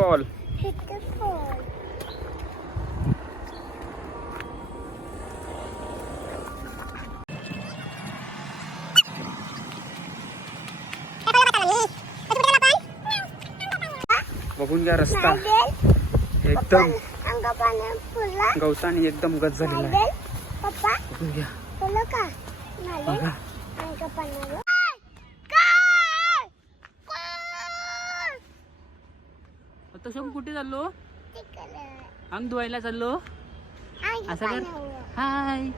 Waterfall. बघून घ्या रस्ता एकदम गवताने एकदम गच झालेला आहे. बघून घ्या बघा. आता शोम कुठे चाललो? अंग धुवायला चाललो. असं कर. हाय.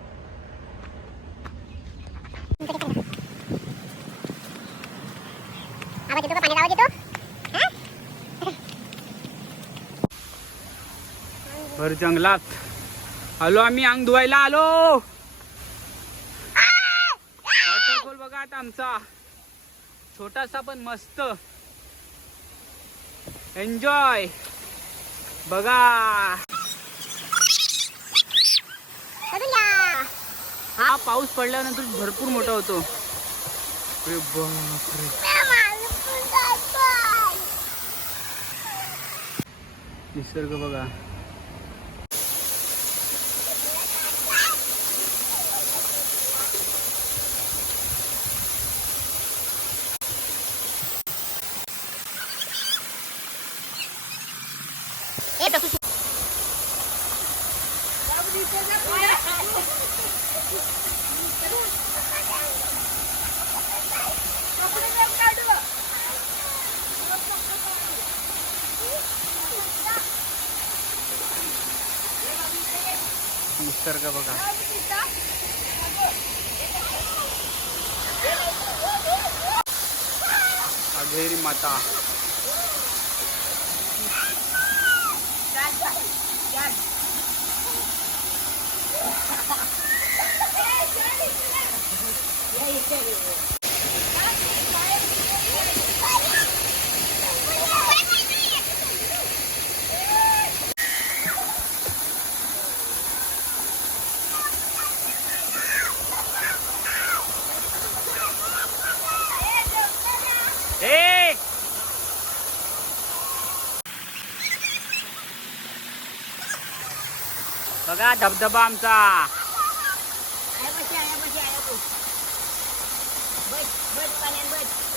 भर जंगलात आलो आम्ही. अंग धुवायला आलो. वॉटरफॉल बघा आता आमचा छोटासा पण मस्त. एन्जॉय बघा. हा पाऊस पडल्यानंतर भरपूर मोठा होतो. अरे बापरे. निसर्ग बघा. निसर्ग बघा. अघेरी माता. बघा धबधबा आमचा. बस पाण्यात बस.